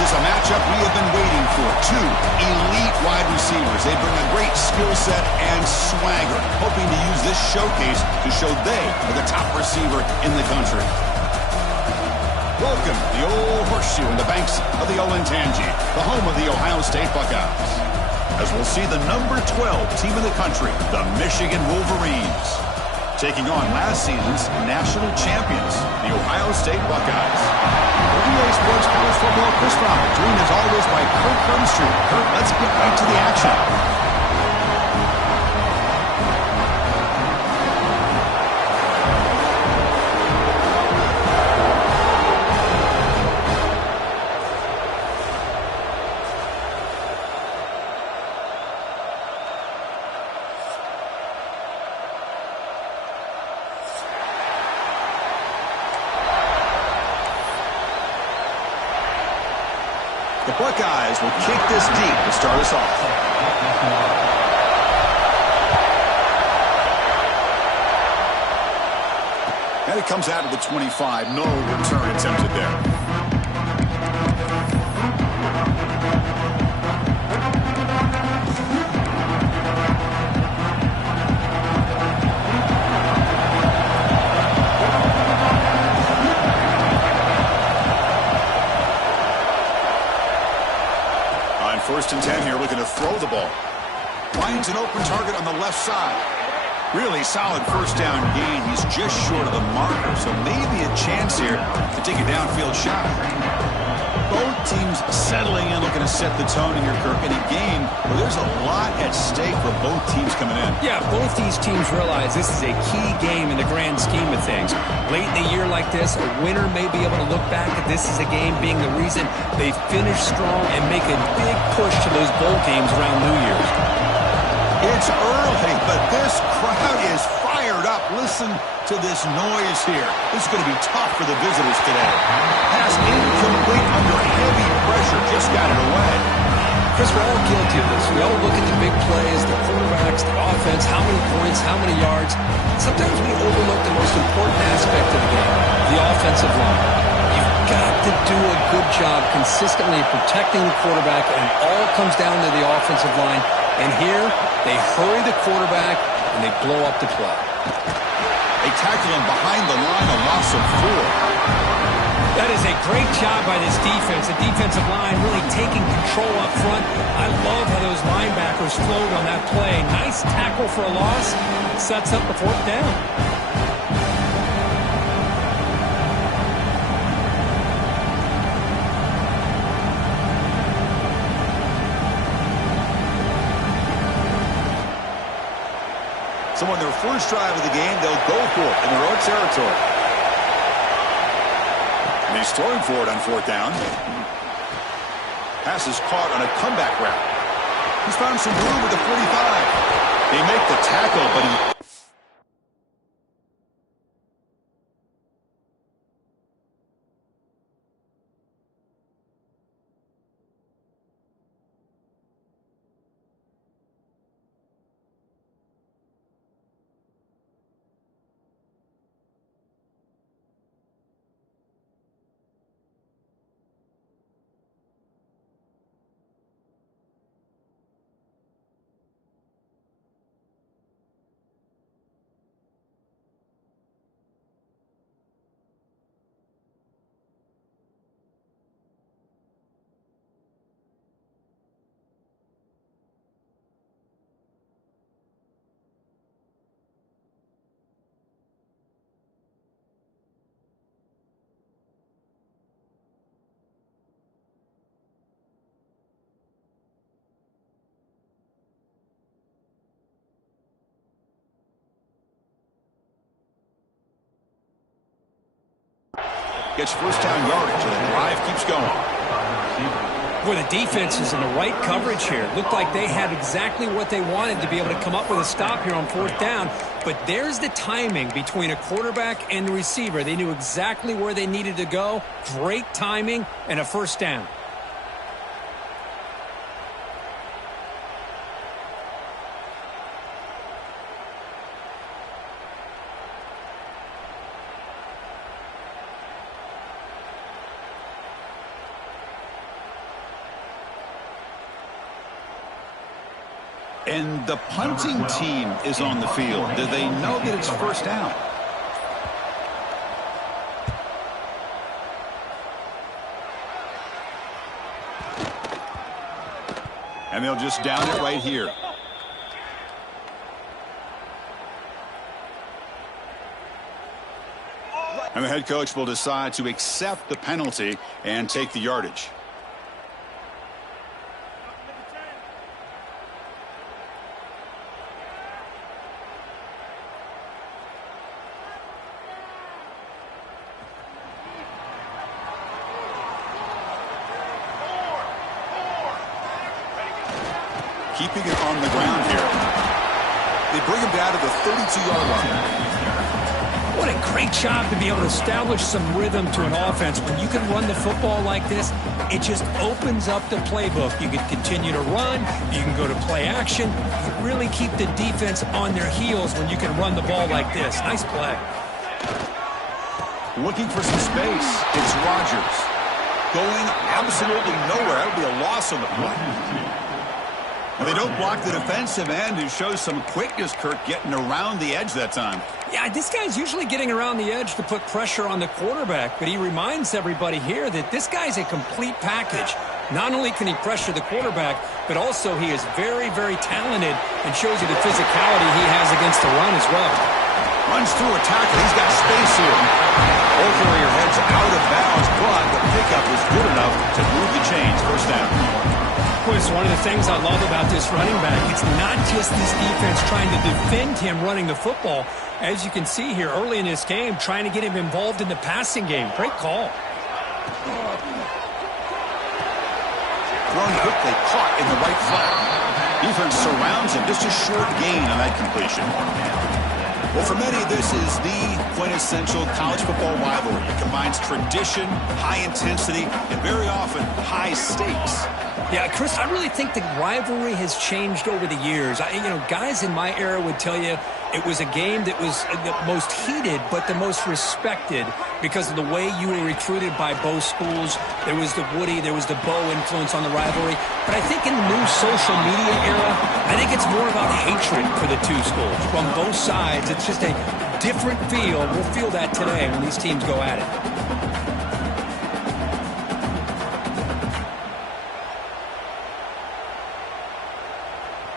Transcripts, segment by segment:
This is a matchup we have been waiting for. Two elite wide receivers. They bring a great skill set and swagger, hoping to use this showcase to show they are the top receiver in the country. Welcome to the Old Horseshoe in the banks of the Olentangy, the home of the Ohio State Buckeyes. As we'll see the number 12 team in the country, the Michigan Wolverines, taking on last season's national champions, the Ohio State Buckeyes. For EA Sports College Football, Chris Rock, joined as always by Kurt Brunstreet. Kurt, let's get right to the action. The Buckeyes will kick this deep to start us off. And it comes out of the 25. No return attempted there. First and 10 here, looking to throw the ball. Finds an open target on the left side. Really solid first down gain. He's just short of the marker, so maybe a chance here to take a downfield shot. Both teams settling in, looking to set the tone here, Kirk, in a game where there's a lot at stake for both teams coming in. Yeah, both these teams realize this is a key game in the grand scheme of things. Late in the year like this, a winner may be able to look back at this as a game being the reason they finish strong and make a big push to those bowl games around New Year's. It's early, but this crowd is fired up. Listen to this noise here. This is going to be tough for the visitors today. Pass incomplete under heavy pressure. Just got it away. Chris, we're all guilty of this. We all look at the big plays, the quarterbacks, the offense, how many points, how many yards. Sometimes we overlook the most important aspect of the game, the offensive line. You've got to do a good job consistently protecting the quarterback, and it all comes down to the offensive line. And here, they hurry the quarterback, and they blow up the play. They tackle him behind the line, a loss of 4. That is a great job by this defense. The defensive line really taking control up front. I love how those linebackers flowed on that play. Nice tackle for a loss. Sets up the fourth down. So on their first drive of the game, they'll go for it in their own territory. And he's throwing for it on fourth down. Pass is caught on a comeback route. He's found some room with the 45. They make the tackle, but he... gets first down yardage, and the drive keeps going. Boy, the defense is in the right coverage here. Looked like they had exactly what they wanted to be able to come up with a stop here on fourth down. But there's the timing between a quarterback and the receiver. They knew exactly where they needed to go. Great timing and a first down. And the punting team is on the field. Do they know that it's first down? And they'll just down it right here. And the head coach will decide to accept the penalty and take the yardage. Keeping it on the ground here. They bring him down to the 32-yard line. What a great job to be able to establish some rhythm to an offense. When you can run the football like this, it just opens up the playbook. You can continue to run. You can go to play action. You really keep the defense on their heels when you can run the ball like this. Nice play. Looking for some space. It's Rodgers. Going absolutely nowhere. That would be a loss on the play. And they don't block the defensive end, who shows some quickness, Kirk, getting around the edge that time. Yeah, this guy's usually getting around the edge to put pressure on the quarterback, but he reminds everybody here that this guy's a complete package. Not only can he pressure the quarterback, but also he is very, very talented and shows you the physicality he has against the run as well. Runs through a tackle. He's got space here. Ball carrier heads out of bounds, but the pickup was good enough to move the chains. First down. It's one of the things I love about this running back. It's not just this defense trying to defend him running the football. As you can see here early in this game, trying to get him involved in the passing game. Great call. Thrown quickly, caught in the right flat. Defense surrounds him. Just a short gain on that completion. Well, for many, this is the quintessential college football rivalry. It combines tradition, high intensity, and very often high stakes. Yeah, Chris, I really think the rivalry has changed over the years. Guys in my era would tell you it was a game that was the most heated but the most respected because of the way you were recruited by both schools. There was the Woody, there was the Bo influence on the rivalry. But I think in the new social media era, I think it's more about hatred for the two schools. From both sides, it's just a different feel. We'll feel that today when these teams go at it.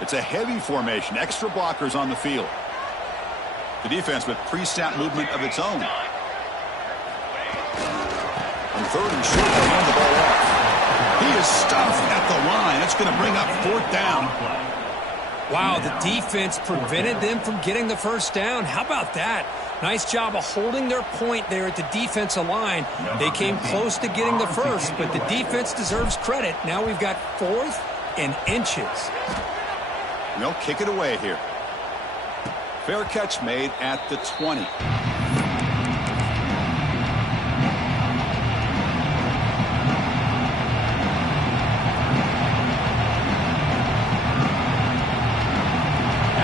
It's a heavy formation, extra blockers on the field. The defense with pre-snap movement of its own. On third and short, they hand the ball off. He is stuffed at the line. It's going to bring up fourth down. Wow, the defense prevented them from getting the first down. How about that? Nice job of holding their point there at the defensive line. They came close to getting the first, but the defense deserves credit. Now we've got fourth and inches. They'll kick it away here. Fair catch made at the 20. And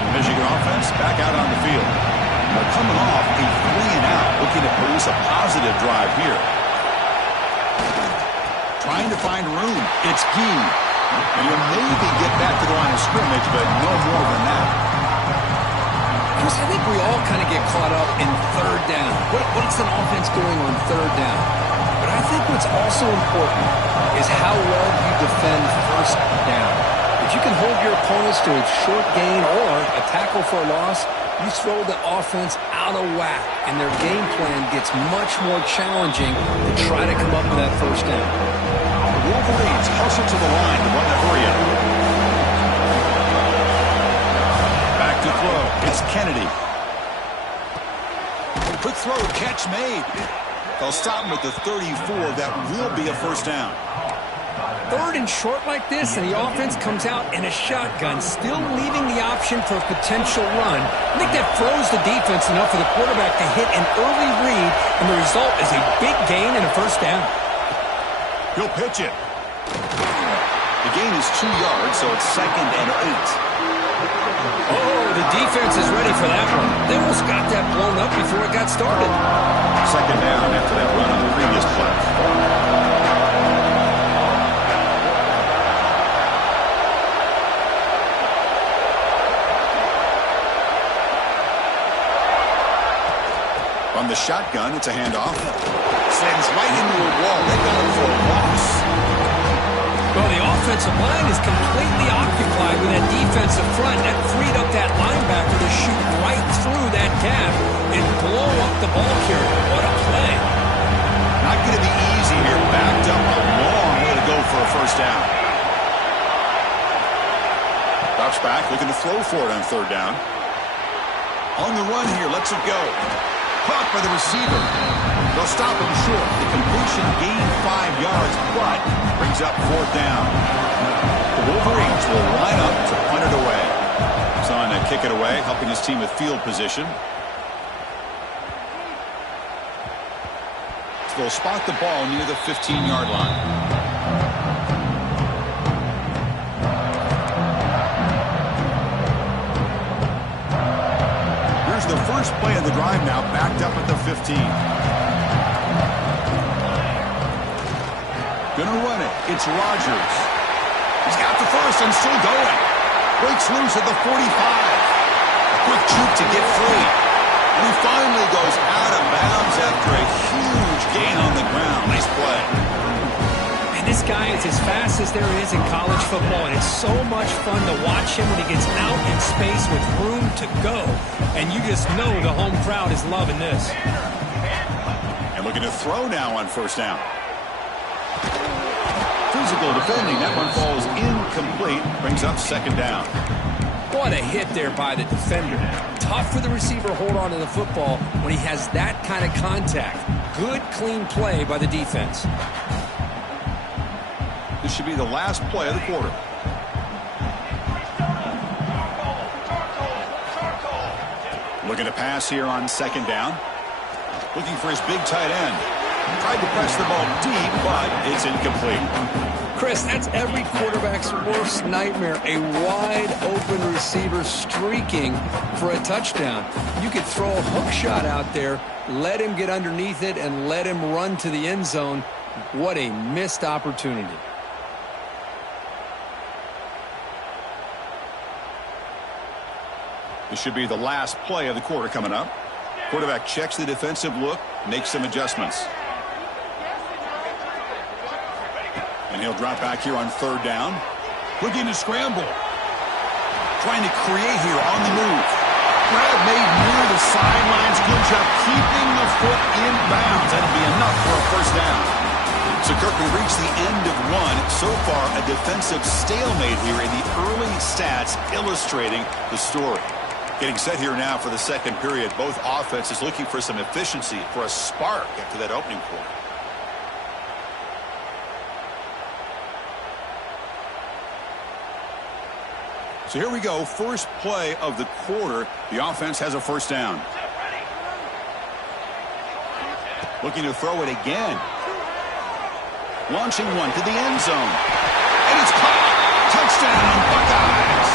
the Michigan offense back out on the field. They're coming off a 3-and-out, looking to produce a positive drive here. Trying to find room. It's Gee. And you'll maybe get back to the line of scrimmage, but no more than that. Chris, I think we all kind of get caught up in third down. What's an offense doing on third down? But I think what's also important is how well you defend first down. If you can hold your opponents to a short gain or a tackle for a loss, you throw the offense out of whack, and their game plan gets much more challenging to try to come up with that first down. Wolverines hustle to the line to run the hurry up. Back to throw. It's Kennedy. Quick throw, catch made. They'll stop him at the 34. That will be a first down. Third and short like this, and the offense comes out in a shotgun, still leaving the option for a potential run. I think that throws the defense enough for the quarterback to hit an early read, and the result is a big gain and a first down. He'll pitch it. The gain is 2 yards, so it's 2nd and 8. Oh, the defense is ready for that one. They almost got that blown up before it got started. 2nd down after that run on the previous play. From the shotgun, it's a handoff. Sends right into a wall. They got him for a loss. Well, the offensive line is completely occupied with that defensive front. That freed up that linebacker to shoot right through that gap and blow up the ball carrier. What a play. Not going to be easy here. Backed up a long way to go for a first down. Drops back, looking to throw for it on third down. On the run here, lets it go. Caught by the receiver. They'll stop him short. The completion gained 5 yards, but brings up fourth down. The Wolverines will line up to punt it away. He's on to kick it away, helping his team with field position. So they'll spot the ball near the 15-yard line. The first play of the drive now, backed up at the 15. Gonna run it. It's Rodgers. He's got the first and still going. Breaks loose at the 45. A quick juke to get free. And he finally goes out of bounds after a huge gain on the ground. Nice play. This guy is as fast as there is in college football, and it's so much fun to watch him when he gets out in space with room to go. And you just know the home crowd is loving this. And looking to throw now on first down. Physical defending. That one falls incomplete. Brings up second down. What a hit there by the defender. Tough for the receiver to hold on to the football when he has that kind of contact. Good, clean play by the defense. This should be the last play of the quarter. Looking to pass here on second down. Looking for his big tight end. Tried to press the ball deep, but it's incomplete. Chris, that's every quarterback's worst nightmare. A wide open receiver streaking for a touchdown. You could throw a hook shot out there, let him get underneath it, and let him run to the end zone. What a missed opportunity. This should be the last play of the quarter coming up. Quarterback checks the defensive look, makes some adjustments. And he'll drop back here on third down. Looking to scramble. Trying to create here on the move. Grab made near the sidelines. Good job keeping the foot in bounds. That'll be enough for a first down. So Kirk, we reach the end of one. So far, a defensive stalemate here in the early stats illustrating the story. Getting set here now for the second period. Both offenses looking for some efficiency, for a spark after that opening quarter. So here we go. First play of the quarter. The offense has a first down. Looking to throw it again. Launching one to the end zone. And it's caught. Touchdown, Buckeyes.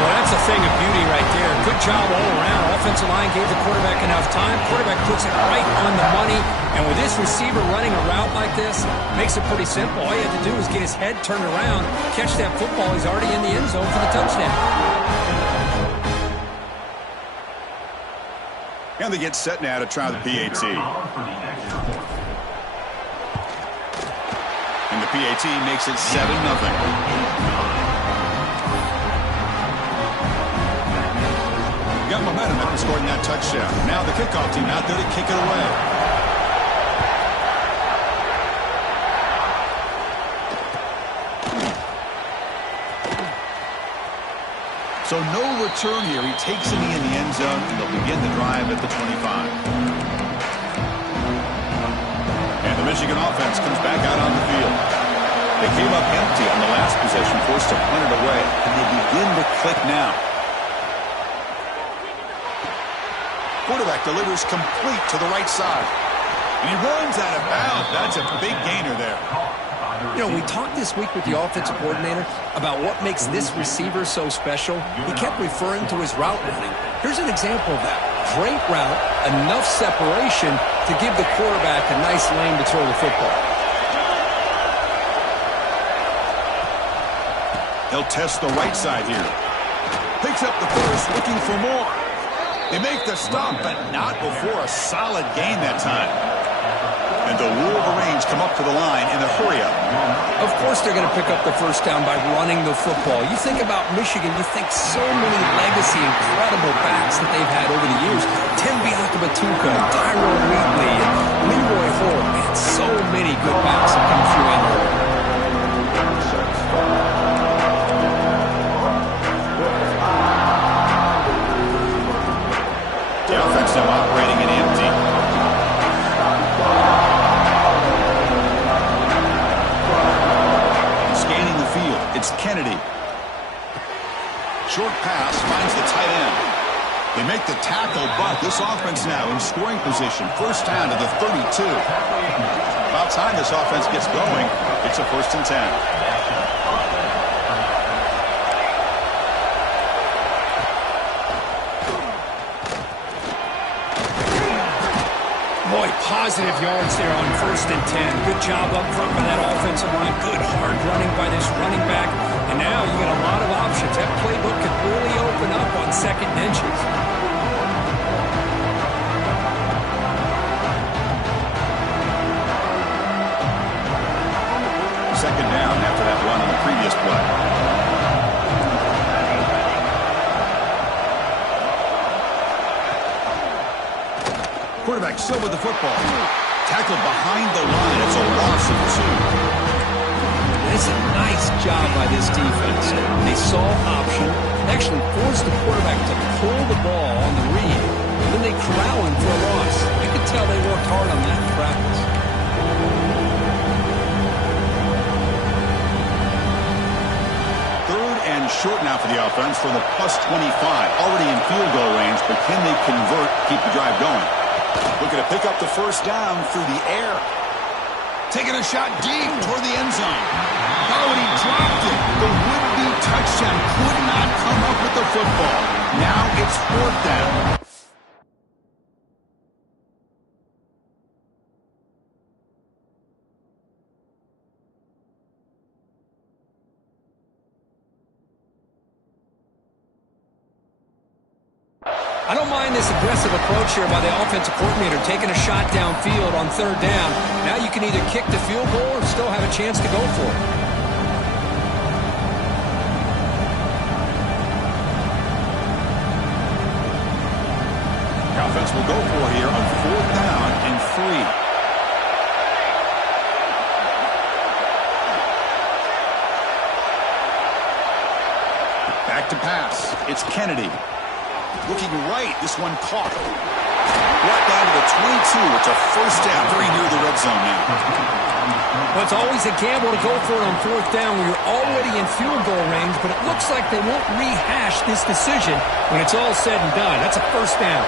Well, that's a thing of beauty right there. Good job all around. Offensive line gave the quarterback enough time. Quarterback puts it right on the money. And with this receiver running a route like this, makes it pretty simple. All you have to do is get his head turned around, catch that football. He's already in the end zone for the touchdown. And they get set now to try the PAT. And the PAT makes it 7-0. Got momentum after scoring that touchdown. Now the kickoff team out there to kick it away. So no return here. He takes a knee in the end zone, and they'll begin the drive at the 25. And the Michigan offense comes back out on the field. They came up empty on the last possession, forced to punt it away, and they begin to click now. Quarterback delivers complete to the right side. And he runs out of bounds. That's a big gainer there. You know, we talked this week with the offensive coordinator about what makes this receiver so special. He kept referring to his route running. Here's an example of that. Great route, enough separation to give the quarterback a nice lane to throw the football. He'll test the right side here. Picks up the first, looking for more. They make the stop, but not before a solid gain that time. And the Wolverines come up to the line in a hurry-up. Of course they're going to pick up the first down by running the football. You think about Michigan, you think so many legacy, incredible backs that they've had over the years. Tim Biakabatuka, Tyrone Wheatley, and Leroy Hoare. Man, so many good backs have come through in there. The offense now operating in empty. Scanning the field, it's Kennedy. Short pass finds the tight end. They make the tackle, but this offense now in scoring position. First down to the 32. About time this offense gets going. It's a 1st and 10. Boy, positive yards there on 1st and 10. Good job up front by that offensive line. Good hard running by this running back. And now you got a lot of options. That playbook could really open up on 2nd and inches. Second down after that run on the previous play. Quarterback still with the football. Tackled behind the line. It's a loss of 2. It's a nice job by this defense. They saw option, actually forced the quarterback to pull the ball on the read, and then they corral him for a loss. I could tell they worked hard on that in practice. Third and short now for the offense from the +25. Already in field goal range, but can they convert, keep the drive going? Looking to pick up the first down through the air. Taking a shot deep toward the end zone. Oh, and he dropped it. The would-be touchdown could not come up with the football. Now it's 4th down. I don't mind this aggressive approach here by the offensive coordinator, taking a shot downfield on 3rd down. Now you can either kick the field goal or still have a chance to go for it. The offense will go for it here on 4th down and 3. Back to pass. It's Kennedy. Looking right, this one caught. Brought down to the 22. It's a first down, very near the red zone now. Well, it's always a gamble to go for it on 4th down when you're already in field goal range, but it looks like they won't rehash this decision when it's all said and done. That's a first down.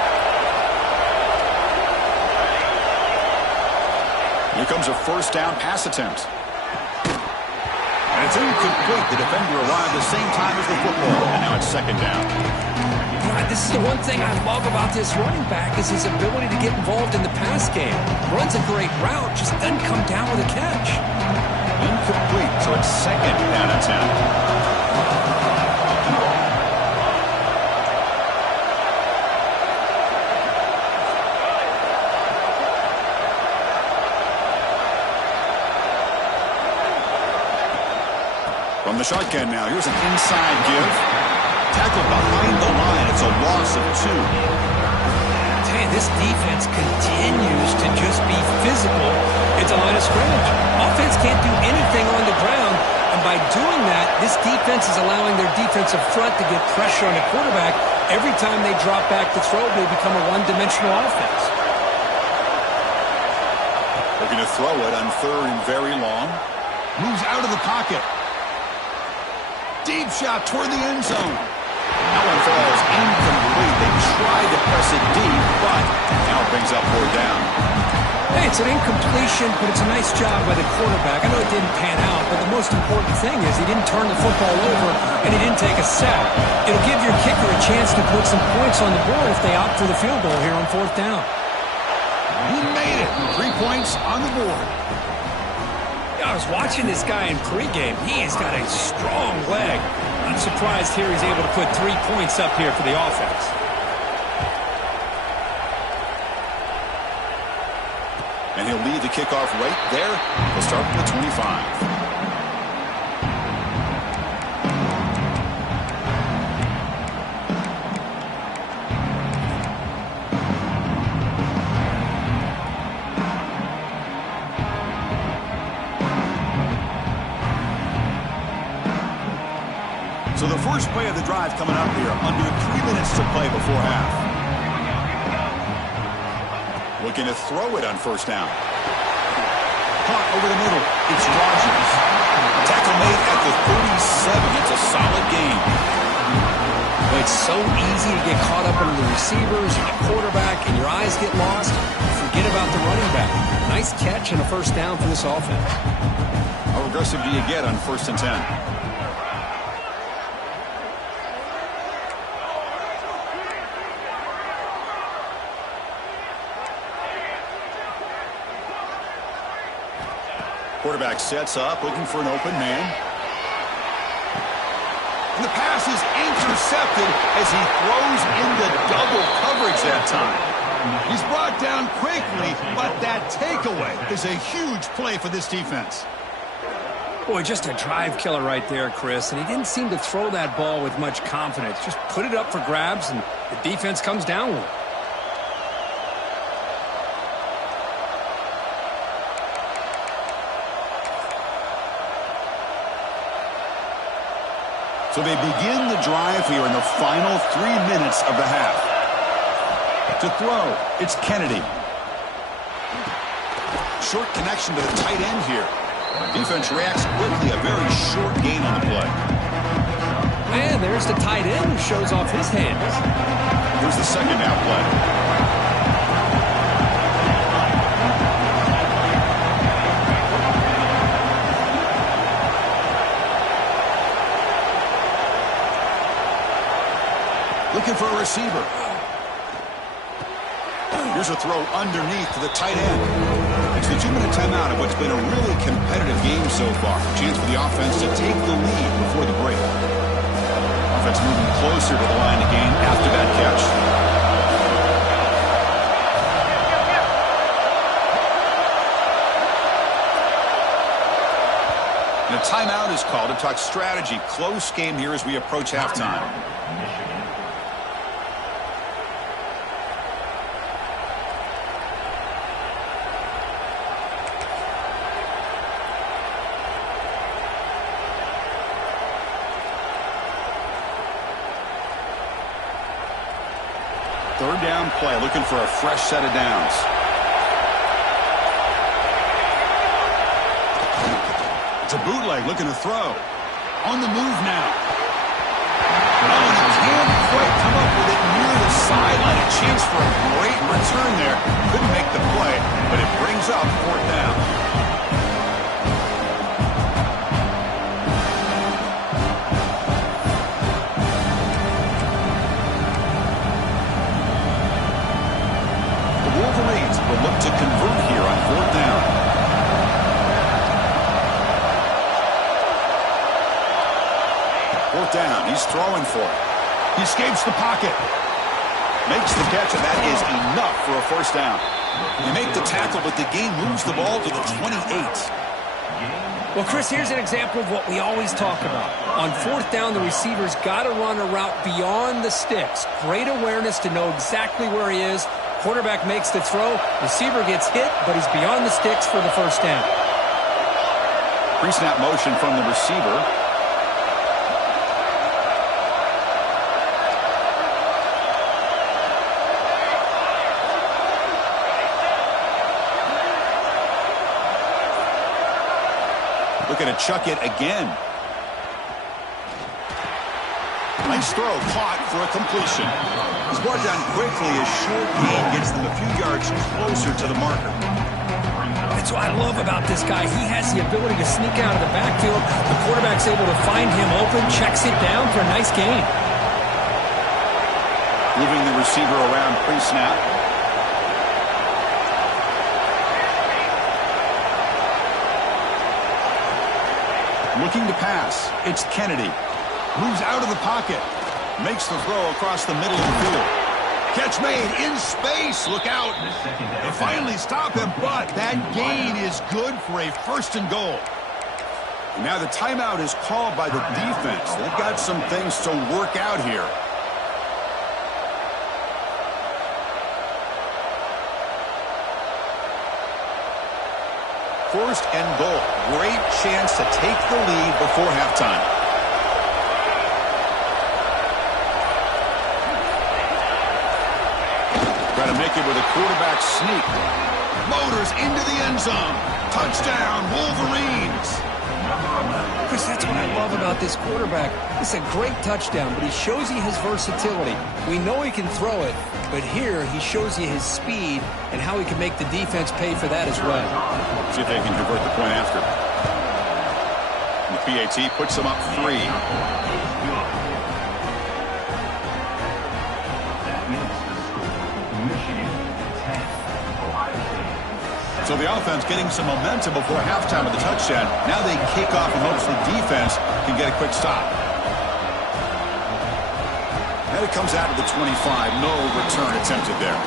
Here comes a first down pass attempt. And it's incomplete. The defender arrived the same time as the football, and now it's 2nd down. This is the one thing I love about this running back is his ability to get involved in the pass game. Runs a great route, just doesn't come down with a catch. Incomplete, so it's 2nd down and 10. From the shotgun now, here's an inside give. Tackled behind the line. It's a loss of 2. Man, this defense continues to just be physical at the line of scrimmage. Offense can't do anything on the ground, and by doing that, this defense is allowing their defensive front to get pressure on the quarterback. Every time they drop back to throw, they become a one-dimensional offense. Looking to throw it on 3rd and very long. Moves out of the pocket. Deep shot toward the end zone. That one falls incomplete. They tried to press it deep, but now it brings up 4th down. Hey, it's an incompletion, but it's a nice job by the quarterback. I know it didn't pan out, but the most important thing is he didn't turn the football over and he didn't take a sack. It'll give your kicker a chance to put some points on the board if they opt for the field goal here on 4th down. He made it. 3 points on the board. I was watching this guy in pregame. He has got a strong leg. I'm surprised here he's able to put 3 points up here for the offense. And he'll lead the kickoff right there. He'll start from the 25. So the first play of the drive coming up here, under 3 minutes to play before half. Looking to throw it on first down. Caught over the middle. It's Rodgers. Tackle made at the 37. It's a solid gain. Well, it's so easy to get caught up under the receivers and the quarterback, and your eyes get lost. Forget about the running back. Nice catch and a first down for this offense. How aggressive do you get on 1st and 10? Quarterback sets up, looking for an open man. And the pass is intercepted as he throws into double coverage that time. He's brought down quickly, but that takeaway is a huge play for this defense. Boy, just a drive killer right there, Chris. And he didn't seem to throw that ball with much confidence. Just put it up for grabs, and the defense comes down with it. So they begin the drive here in the final 3 minutes of the half. To throw, it's Kennedy. Short connection to the tight end here. Defense reacts quickly, a very short gain on the play. And there's the tight end who shows off his hands. Here's the second down play. Looking for a receiver. Here's a throw underneath to the tight end. It's the 2-minute timeout of what's been a really competitive game so far. Chance for the offense to take the lead before the break. Offense moving closer to the line of game after that catch. And a timeout is called to talk strategy. Close game here as we approach halftime. Third down play, looking for a fresh set of downs. It's a bootleg, looking to throw. On the move now. Oh, and he can't quite come up with it near the sideline. A chance for a great return there. Couldn't make the play, but it brings up 4th down. Wolverines will look to convert here on 4th down. Fourth down, he's throwing for it. He escapes the pocket. Makes the catch, and that is enough for a first down. You make the tackle, but the gain moves the ball to the 28. Well, Chris, here's an example of what we always talk about. On 4th down, the receiver's got to run a route beyond the sticks. Great awareness to know exactly where he is. Quarterback makes the throw. Receiver gets hit, but he's beyond the sticks for the first down. Pre-snap motion from the receiver. Looking to chuck it again. Nice throw, caught for a completion. He's brought down quickly. A short gain gets them a few yards closer to the marker. That's what I love about this guy. He has the ability to sneak out of the backfield. The quarterback's able to find him open, checks it down for a nice gain. Moving the receiver around pre-snap. Looking to pass. It's Kennedy. Moves out of the pocket. Makes the throw across the middle of the field. Catch made in space. Look out. They finally stop him, but that gain is good for a 1st and goal. And now the timeout is called by the defense. They've got some things to work out here. First and goal. Great chance to take the lead before halftime. Try to make it with a quarterback sneak. Motors into the end zone. Touchdown, Wolverines. Chris, that's what I love about this quarterback. It's a great touchdown, but he shows you his versatility. We know he can throw it, but here he shows you his speed and how he can make the defense pay for that as well. See if they can convert the point after. And the PAT puts them up 3. So the offense getting some momentum before halftime with the touchdown. Now they kick off in hopes the defense can get a quick stop. And it comes out of the 25. No return attempted there.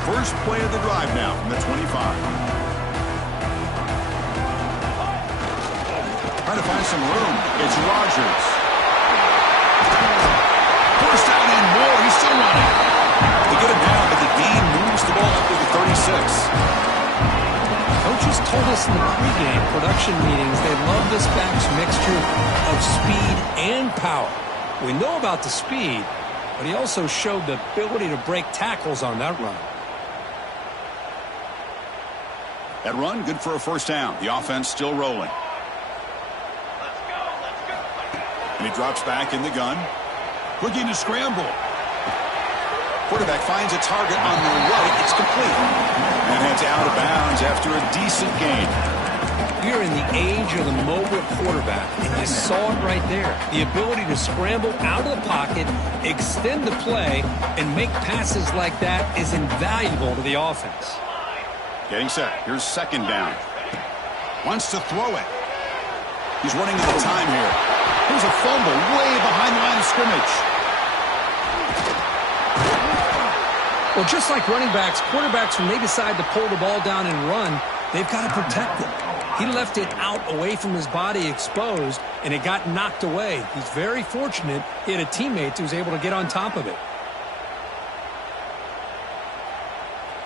First play of the drive now from the 25. Trying to find some room. It's Rodgers. First down and more. He's still running. They get it down, but the gain moves the ball up to the 36. Coaches told us in the pregame production meetings they love this back's mixture of speed and power. We know about the speed, but he also showed the ability to break tackles on that run. That run, good for a first down. The offense still rolling. And he drops back in the gun. Looking to scramble. Quarterback finds a target on the right. It's complete. And heads out of bounds after a decent gain. We're in the age of the mobile quarterback, and you saw it right there. The ability to scramble out of the pocket, extend the play, and make passes like that is invaluable to the offense. Getting set. Here's second down. Wants to throw it. He's running to the time here. Here's a fumble way behind the line of scrimmage. Well, just like running backs, quarterbacks, when they decide to pull the ball down and run, they've got to protect it. He left it out away from his body exposed, and it got knocked away. He's very fortunate he had a teammate who was able to get on top of it.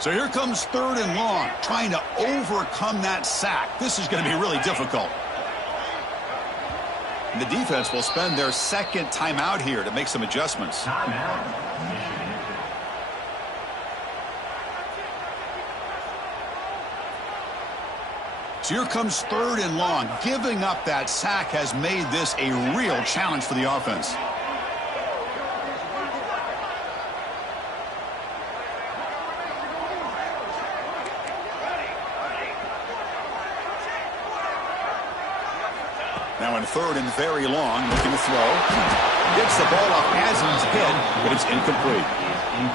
So here comes 3rd and long, trying to overcome that sack. This is going to be really difficult. And the defense will spend their second timeout here to make some adjustments. So here comes 3rd and long. Giving up that sack has made this a real challenge for the offense. Now in 3rd and very long, looking to throw. Gets the ball off Hazen's head, but it's incomplete.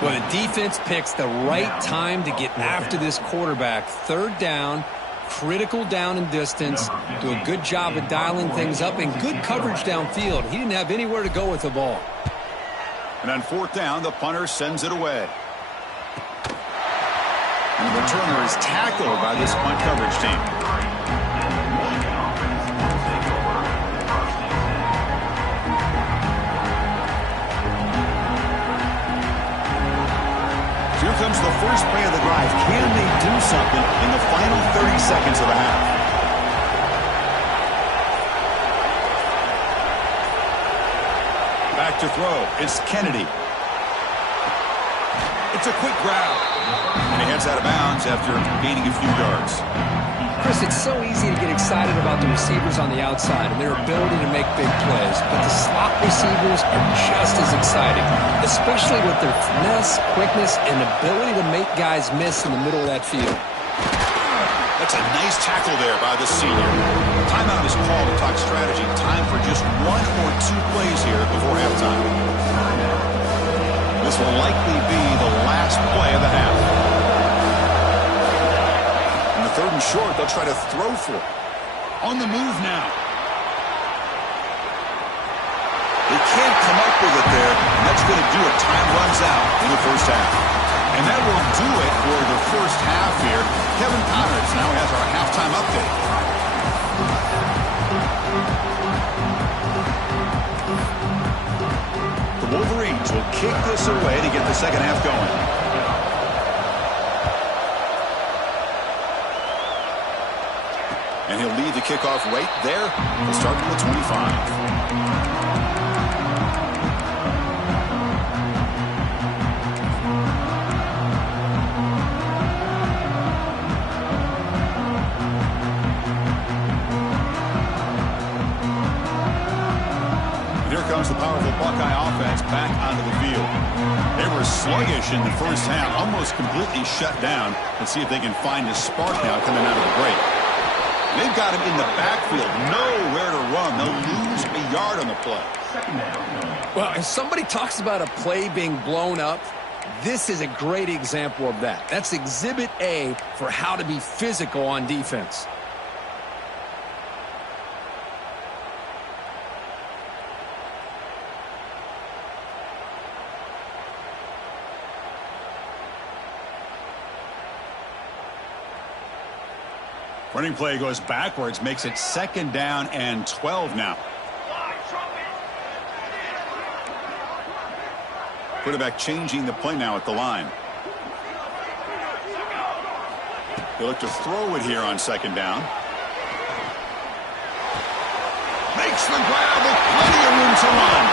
Well, the defense picks the right time to get after this quarterback. 3rd down, critical down and distance. Do a good job of dialing things up and good coverage downfield. He didn't have anywhere to go with the ball. And on 4th down, the punter sends it away. And the returner is tackled by this punt coverage team. Here comes the first play of the drive. Can they do something in the final 30 seconds of the half? Back to throw. It's Kennedy. It's a quick grab. And he heads out of bounds after gaining a few yards. Chris, it's so easy to get excited about the receivers on the outside and their ability to make big plays, but the slot receivers are just as exciting, especially with their finesse, quickness, and ability to make guys miss in the middle of that field. That's a nice tackle there by the senior. Timeout is called to talk strategy. Time for just 1 or 2 plays here before halftime. This will likely be the last play of the half. On the 3rd and short, they'll try to throw for it. On the move now. They can't come up with it there, and that's going to do it. Time runs out in the first half. And that will do it for the first half here. Kevin Connors now has our halftime update. The Wolverines will kick this away to get the second half going. And he'll lead the kickoff right there. He'll start from the 25. Comes the powerful Buckeye offense back onto the field. They were sluggish in the first half, almost completely shut down. Let's see if they can find a spark now coming out of the break. They've got him in the backfield, nowhere to run. They'll lose a yard on the play. Well, if somebody talks about a play being blown up, this is a great example of that. That's Exhibit A for how to be physical on defense. Running play goes backwards, makes it 2nd down and 12 now. Quarterback changing the play now at the line. They look to throw it here on 2nd down. Makes the grab with plenty of room to run.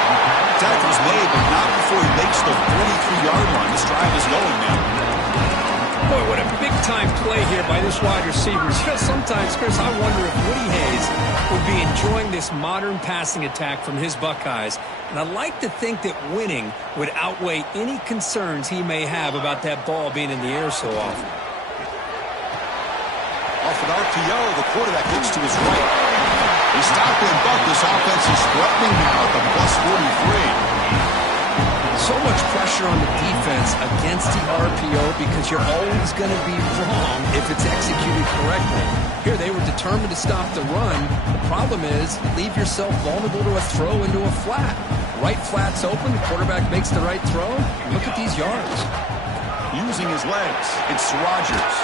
Tackle's made, but not before he makes the 43-yard line. This drive is going now. Boy, what a big-time play here by this wide receiver. You know, sometimes, Chris, I wonder if Woody Hayes would be enjoying this modern passing attack from his Buckeyes. And I'd like to think that winning would outweigh any concerns he may have about that ball being in the air so often. Off an RPO, the quarterback looks to his right. He stopped and bumped. This offense is threatening now at the +43. So much pressure on the defense against the RPO because you're always going to be wrong if it's executed correctly. Here they were determined to stop the run. The problem is you leave yourself vulnerable to a throw into a flat. Right flat's open, the quarterback makes the right throw. Look at these yards. Using his legs, it's Rodgers.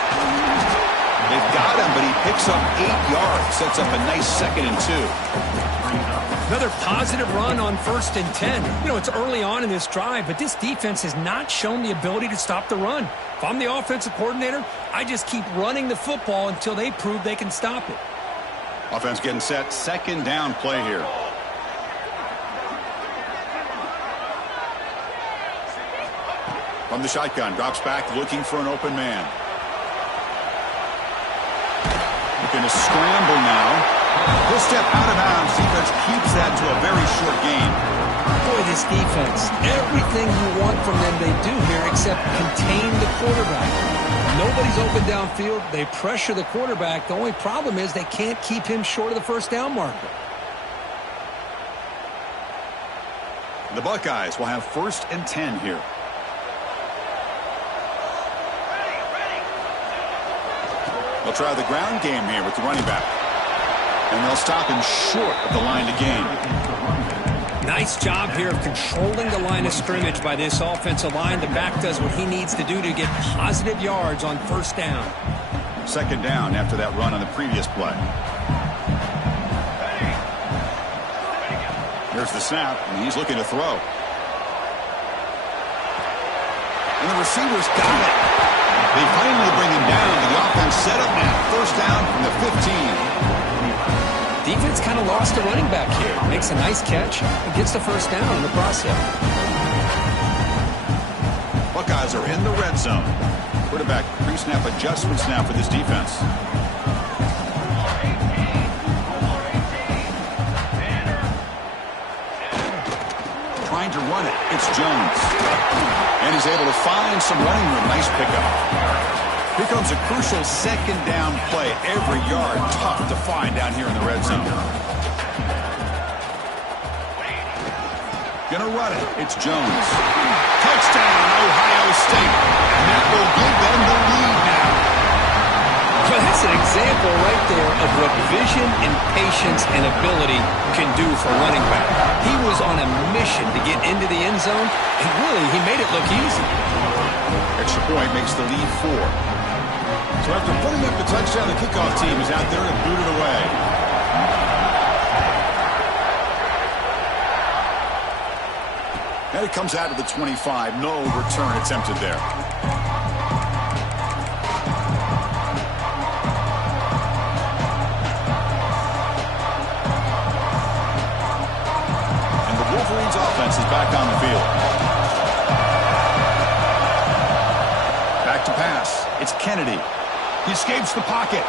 They've got him, but he picks up 8 yards. Sets up a nice 2nd and 2. Another positive run on 1st and 10. You know, it's early on in this drive, but this defense has not shown the ability to stop the run. If I'm the offensive coordinator, I just keep running the football until they prove they can stop it. Offense getting set. 2nd down play here. From the shotgun, drops back looking for an open man. Looking to scramble now. He'll step out of bounds. Defense keeps that to a very short gain. Boy, this defense, everything you want from them they do here except contain the quarterback. Nobody's open downfield. They pressure the quarterback. The only problem is they can't keep him short of the 1st down marker. The Buckeyes will have 1st and 10 here. They'll try the ground game here with the running back. And they'll stop him short of the line to gain. Nice job here of controlling the line of scrimmage by this offensive line. The back does what he needs to do to get positive yards on 1st down. 2nd down after that run on the previous play. Here's the snap, and he's looking to throw. And the receiver's got it. They finally bring him down. The offense set up now. 1st down from the 15. Defense kind of lost a running back here. Makes a nice catch and gets the 1st down in the process. Buckeyes are in the red zone. Quarterback pre-snap adjustments now for this defense. Trying to run it. It's Jones. And he's able to find some running room. Nice pickup. Here comes a crucial 2nd down play. Every yard tough to find down here in the red zone. Gonna run it. It's Jones. Touchdown, Ohio State. And that will give them the lead now. Well, that's an example right there of what vision and patience and ability can do for running back. He was on a mission to get into the end zone, and really, he made it look easy. Extra point makes the lead 4. So after putting up the touchdown, the kickoff team is out there and boot it away. And it comes out of the 25. No return attempted there. And the Wolverines offense is back on the field. Back to pass. It's Kennedy. He escapes the pocket.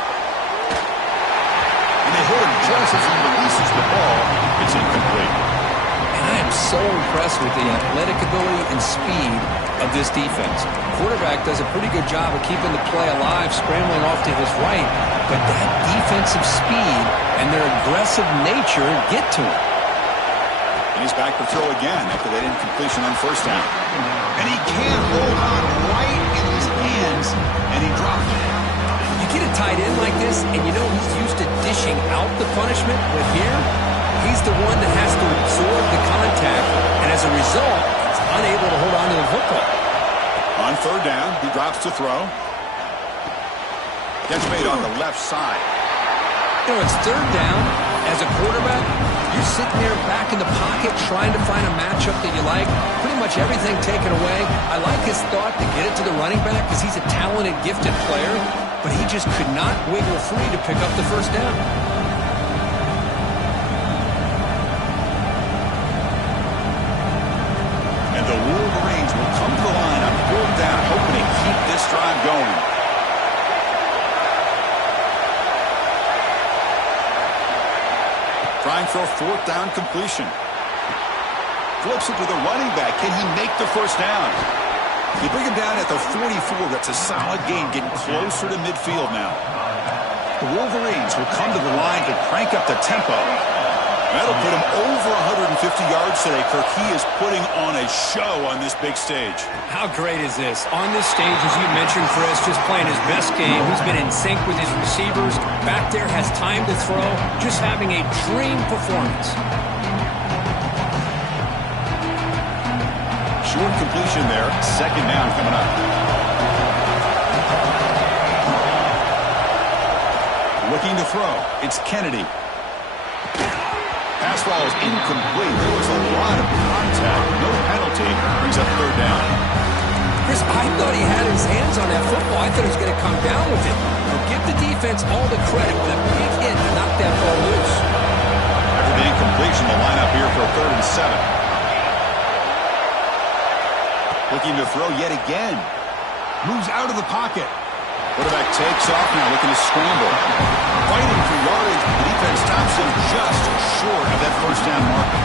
And they hit him just as he releases the ball. It's incomplete. I am so impressed with the athletic ability and speed of this defense. Quarterback does a pretty good job of keeping the play alive, scrambling off to his right, but that defensive speed and their aggressive nature get to him. And he's back to throw again after that incompletion on first down. And he can't hold on right in his hands, and he dropped it. You get a tight end like this, and you know he's used to dishing out the punishment, but here, he's the one that has to absorb the contact, and as a result, he's unable to hold on to the football. On third down, he drops to throw. Catch made on the left side. You know, it's third down. As a quarterback, you're sitting there back in the pocket trying to find a matchup that you like. Pretty much everything taken away. I like his thought to get it to the running back because he's a talented, gifted player, but he just could not wiggle free to pick up the first down. The Wolverines will come to the line on fourth down, hoping to keep this drive going. Trying for a fourth down completion. Flips it to the running back. Can he make the first down? You bring him down at the 44. That's a solid gain, getting closer to midfield now. The Wolverines will come to the line to crank up the tempo. That'll put him over 150 yards today, Kirk. He is putting on a show on this big stage. How great is this? On this stage, as you mentioned, Chris, just playing his best game. He's been in sync with his receivers. Back there, has time to throw. Just having a dream performance. Short completion there. Second down coming up. Looking to throw. It's Kennedy. Pass ball is incomplete. There was a lot of contact. No penalty. Brings up third down. Chris, I thought he had his hands on that football. I thought he was going to come down with it. But give the defense all the credit with a big hit to knock that ball loose. After the incompletion, the line up here for a 3rd and 7. Looking to throw yet again. Moves out of the pocket. Quarterback takes off now, looking to scramble. Fighting for yardage, but the defense stops him just short of that first down marker.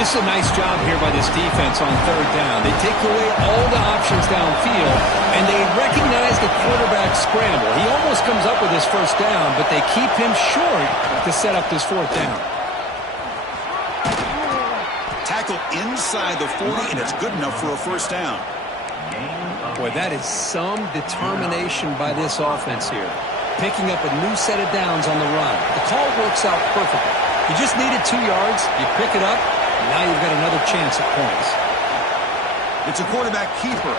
This is a nice job here by this defense on third down. They take away all the options downfield, and they recognize the quarterback scramble. He almost comes up with his first down, but they keep him short to set up this fourth down. Tackle inside the 40, and it's good enough for a first down. Boy, that is some determination by this offense here. Picking up a new set of downs on the run. The call works out perfectly. You just needed 2 yards, you pick it up, and now you've got another chance at points. It's a quarterback keeper.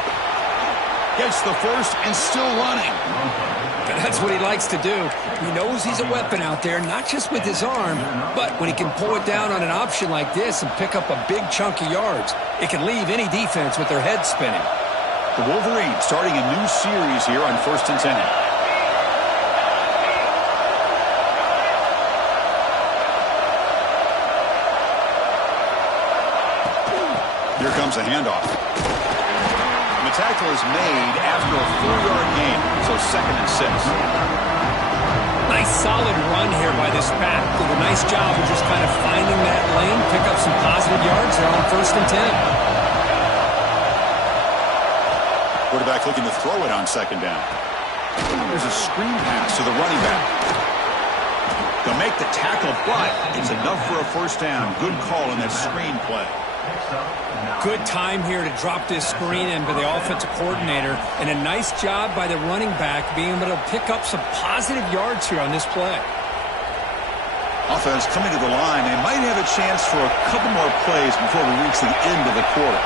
Gets the first and still running. And that's what he likes to do. He knows he's a weapon out there, not just with his arm, but when he can pull it down on an option like this and pick up a big chunk of yards, it can leave any defense with their head spinning. The Wolverines starting a new series here on 1st and 10. Here comes a handoff. And the tackle is made after a 4-yard gain, so 2nd and 6. Nice solid run here by this pack. Did a nice job of just kind of finding that lane, pick up some positive yards there on 1st and 10. Quarterback looking to throw it on 2nd down. There's a screen pass to the running back. They'll make the tackle, but it's enough for a first down. Good call on that screen play. Good time here to drop this screen in by the offensive coordinator, and a nice job by the running back being able to pick up some positive yards here on this play. Offense coming to the line. They might have a chance for a couple more plays before we reach the end of the quarter.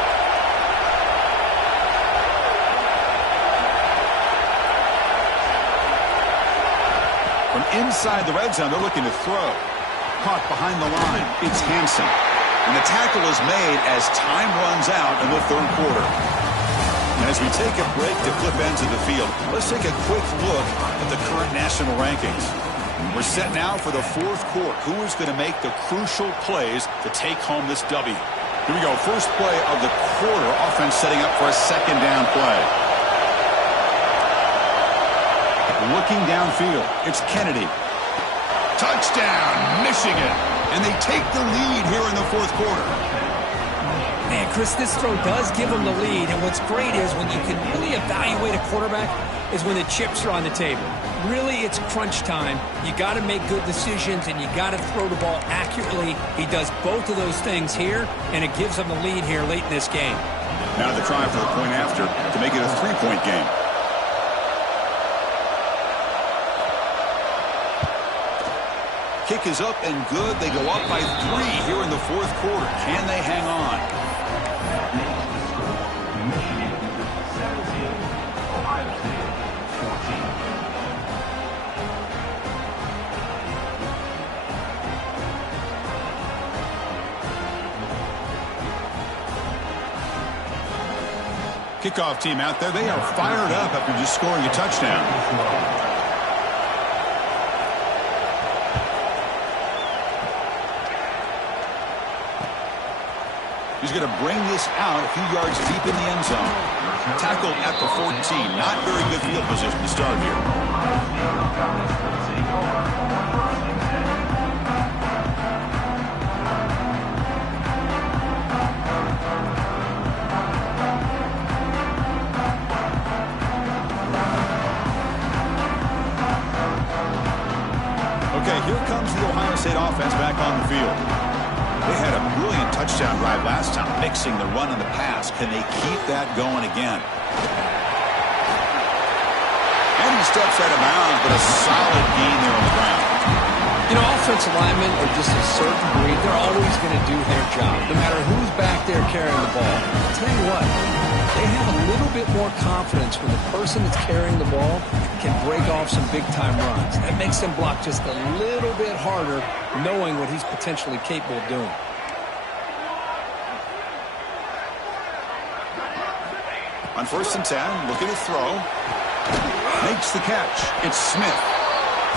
From inside the red zone, they're looking to throw. Caught behind the line. It's Hansen. And the tackle is made as time runs out in the third quarter. And as we take a break to flip ends of the field, let's take a quick look at the current national rankings. We're set now for the fourth quarter. Who is going to make the crucial plays to take home this W? Here we go. First play of the quarter. Offense setting up for a second down play. Looking downfield. It's Kennedy. Touchdown, Michigan. And they take the lead here in the fourth quarter. Man, Chris, this throw does give them the lead. And what's great is when you can really evaluate a quarterback is when the chips are on the table. Really, it's crunch time. You got to make good decisions, and you got to throw the ball accurately. He does both of those things here, and it gives them the lead here late in this game. Now the try for the point after to make it a three-point game. Kick is up and good. They go up by 3 here in the fourth quarter. Can they hang on? Kickoff team out there. They are fired up after just scoring a touchdown. He's going to bring this out a few yards deep in the end zone. Tackle at the 14. Not very good field position to start here. Okay, here comes the Ohio State offense back on the field. They had a brilliant touchdown drive last time, mixing the run and the pass. Can they keep that going again? And he steps out of bounds, but a solid gain there on the ground. You know, offensive linemen are just a certain breed. They're always going to do their job, no matter who's back there carrying the ball. I'll tell you what, they have a little bit more confidence when the person that's carrying the ball can break off some big-time runs. That makes them block just a little bit harder, knowing what he's potentially capable of doing. On 1st and 10, looking to throw. Makes the catch. It's Smith.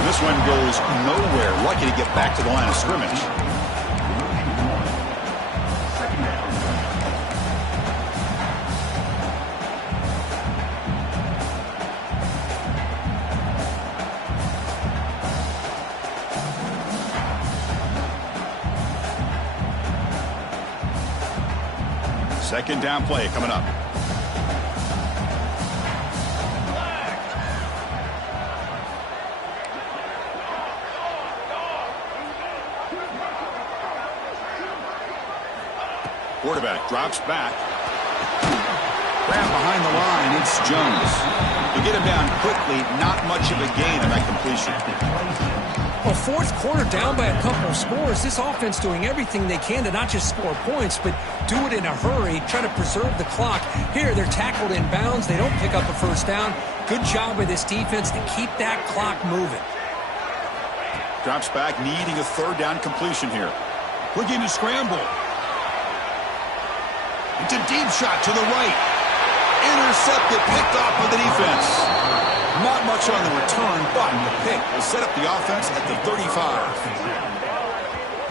This one goes nowhere. Lucky to get back to the line of scrimmage. Second down play coming up. Quarterback drops back. Grab behind the line. It's Jones. To get him down quickly, not much of a gain on that completion. Well, fourth quarter down by a couple of scores. This offense doing everything they can to not just score points, but do it in a hurry, try to preserve the clock. Here, they're tackled in bounds. They don't pick up a first down. Good job by this defense to keep that clock moving. Drops back, needing a third down completion here. Looking to scramble. It's a deep shot to the right. Intercepted, picked off by the defense. Not much on the return, but the pick will set up the offense at the 35.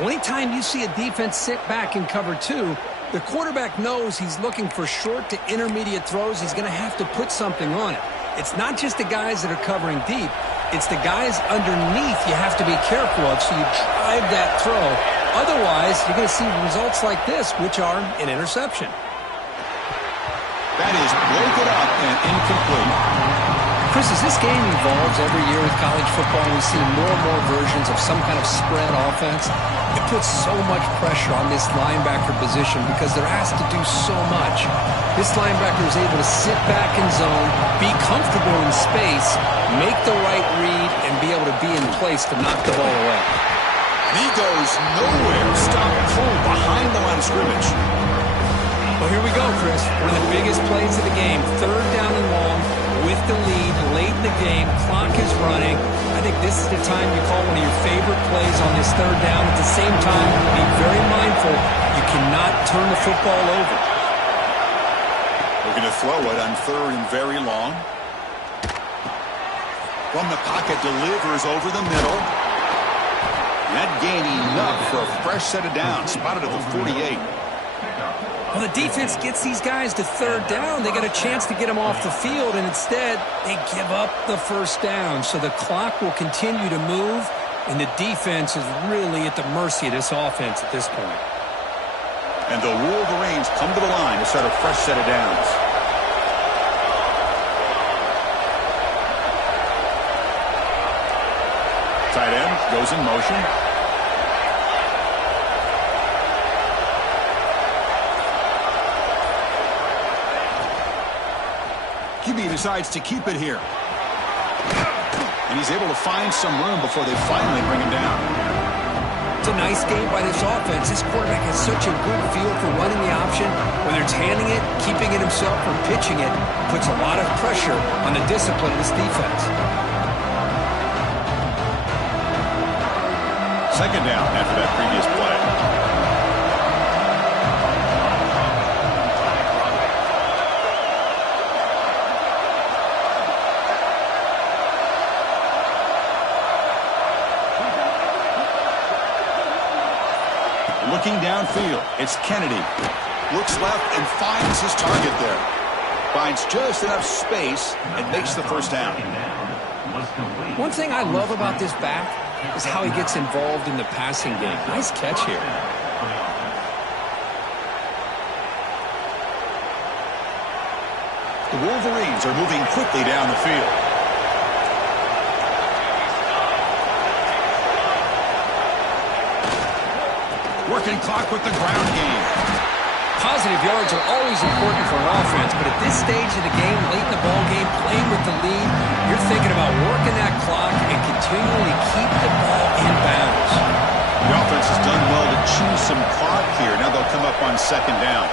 Anytime you see a defense sit back in cover 2, the quarterback knows he's looking for short to intermediate throws. He's going to have to put something on it. It's not just the guys that are covering deep. It's the guys underneath you have to be careful of, so you drive that throw. Otherwise, you're going to see results like this, which are an interception. That is broken up and incomplete. Chris, as this game evolves every year with college football, and we see more and more versions of some kind of spread offense, it puts so much pressure on this linebacker position because they're asked to do so much. This linebacker is able to sit back in zone, be comfortable in space, make the right read, and be able to be in place to knock the ball away. He goes nowhere. Stop cold behind the line of scrimmage. Well, here we go, Chris. One of the biggest plays of the game. 3rd down and long with the lead late in the game. Clock is running. I think this is the time you call one of your favorite plays on this 3rd down. At the same time, be very mindful. You cannot turn the football over. We're going to throw it on 3rd and very long. From the pocket, delivers over the middle. That gain enough for a fresh set of downs. Spotted at the 48. Well, the defense gets these guys to 3rd down. They got a chance to get them off the field, and instead they give up the 1st down. So the clock will continue to move, and the defense is really at the mercy of this offense at this point. And the Wolverines come to the line to set a fresh set of downs. Tight end goes in motion. QB decides to keep it here. And he's able to find some room before they finally bring him down. It's a nice game by this offense. This quarterback has such a good feel for running the option. Whether it's handing it, keeping it himself, or pitching it, puts a lot of pressure on the discipline of this defense. 2nd down after that previous play. Looking downfield, it's Kennedy. Looks left and finds his target there. Finds just enough space and makes the 1st down. One thing I love about this back is how he gets involved in the passing game. Nice catch here. The Wolverines are moving quickly down the field. Working clock with the ground game. Positive yards are always important for an offense, but at this stage of the game, late in the ball game, playing with the lead, you're thinking about working that clock and continuing to keep the ball in bounds. The offense has done well to chew some clock here. Now they'll come up on 2nd down.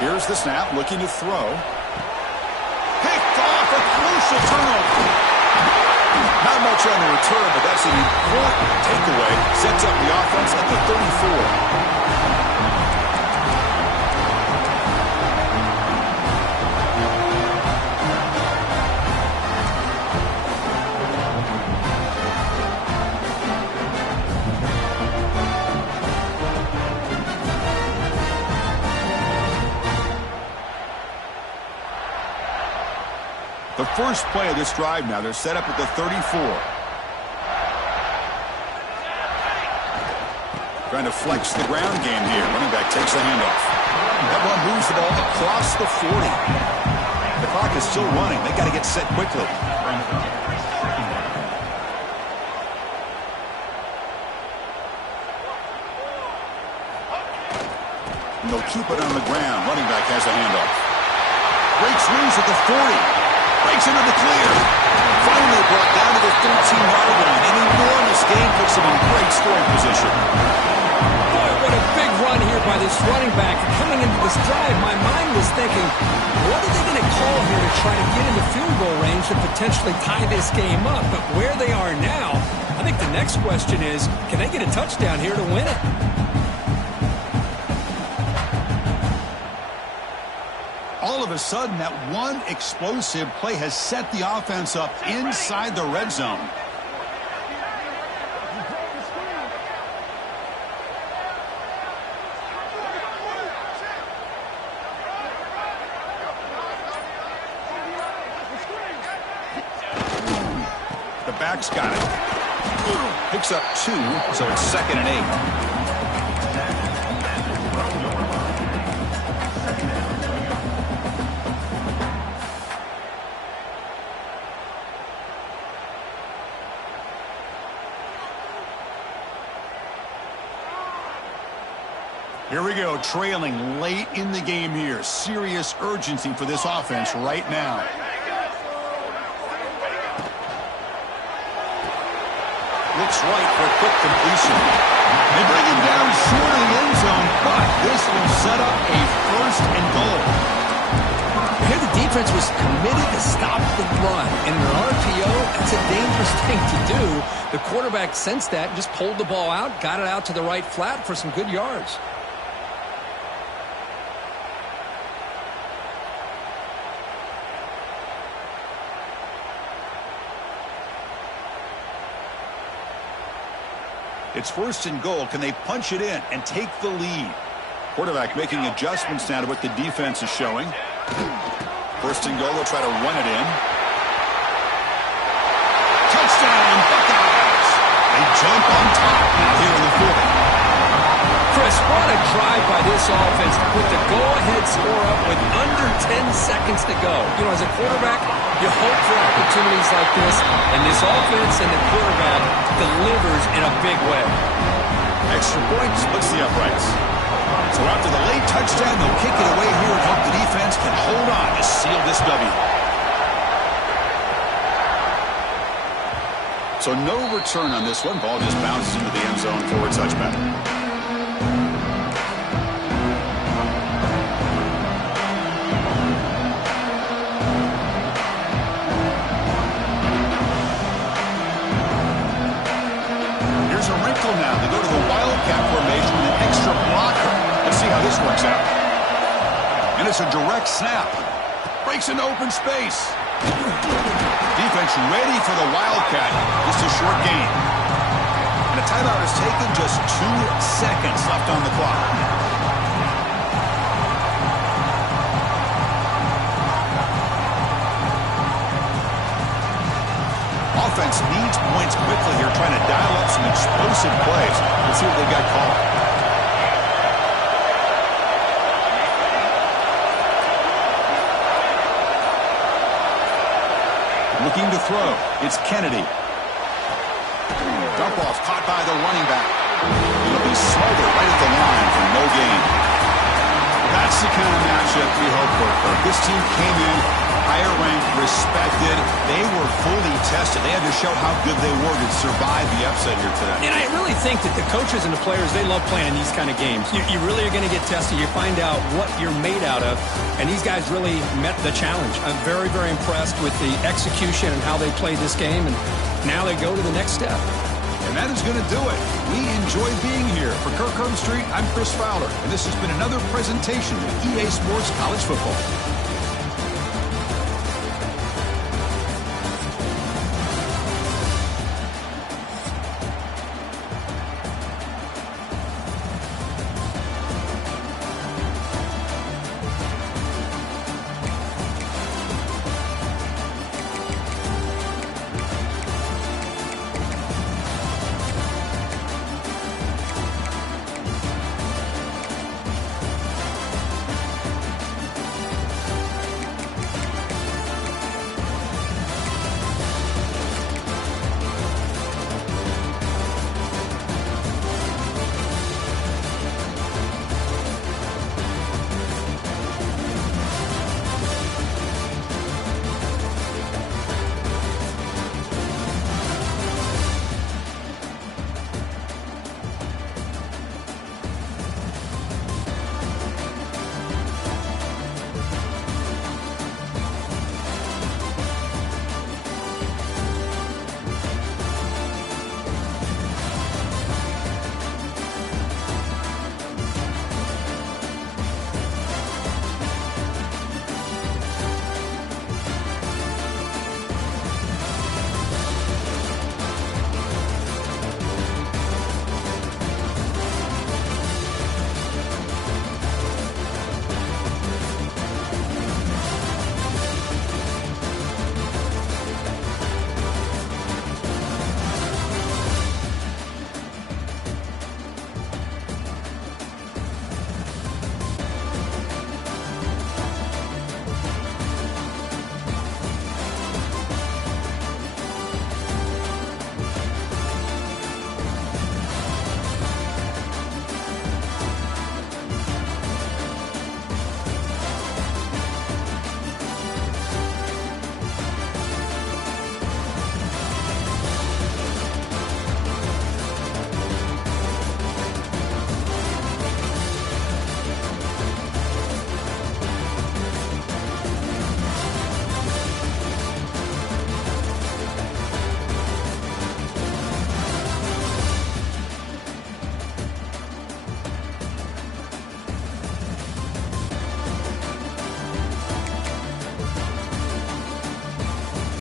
Here's the snap, looking to throw. Picked off, a crucial turnover. Not much on the return, but that's an important takeaway. Sets up the offense at the 34. The first play of this drive now, they're set up at the 34. Trying to flex the ground game here. Running back takes the handoff. That one moves the ball across the 40. The clock is still running. They got to get set quickly. And they'll keep it on the ground. Running back has a handoff. Breaks loose at the 40. Breaks into the clear. Finally brought down to the 13-yard line. An enormous gain puts him in great scoring position. Boy, what a big run here by this running back. Coming into this drive, my mind was thinking, what are they going to call here to try to get into field goal range to potentially tie this game up? But where they are now, I think the next question is, can they get a touchdown here to win it? All of a sudden, that one explosive play has set the offense up inside the red zone. The back's got it. Picks up 2, so it's 2nd and 8. Here we go, trailing late in the game here. Serious urgency for this offense right now. Looks right for a quick completion. They bring him down short of the end zone, but this will set up a 1st and goal. Here the defense was committed to stop the run. And in an RPO, that's a dangerous thing to do. The quarterback sensed that and just pulled the ball out, got it out to the right flat for some good yards. It's 1st and goal. Can they punch it in and take the lead? Quarterback making adjustments now to what the defense is showing. 1st and goal. They'll try to run it in. Touchdown, Buckeyes! They jump on top now here in the 4th. Chris, what a drive by this offense to put the go-ahead score up with under 10 seconds to go. You know, as a quarterback, you hope for opportunities like this, and this offense and the quarterback delivers in a big way. Extra point splits the uprights. So after the late touchdown, they'll kick it away here and hope the defense can hold on to seal this W. So no return on this one. Ball just bounces into the end zone for a touchback. Now they go to the wildcat formation with an extra blocker. Let's see how this works out. And it's a direct snap. Breaks into open space. Defense ready for the wildcat. Just a short gain. And a timeout is taken. Just 2 seconds left on the clock. Offense needs points quickly here, trying to dial up some explosive plays. Let's see what they've got called. Looking to throw. It's Kennedy. Dump off caught by the running back. It'll be smothered right at the line for no gain. That's the kind of matchup we hope for. This team came in higher ranked, respected. They were fully tested. They had to show how good they were to survive the upset here today. And I really think that the coaches and the players, they love playing these kind of games. You really are going to get tested. You find out what you're made out of. And these guys really met the challenge. I'm very, very impressed with the execution and how they played this game. And now they go to the next step. And that is going to do it. We enjoy being here. For Kirk Herbstreit, I'm Chris Fowler. And this has been another presentation of EA Sports College Football.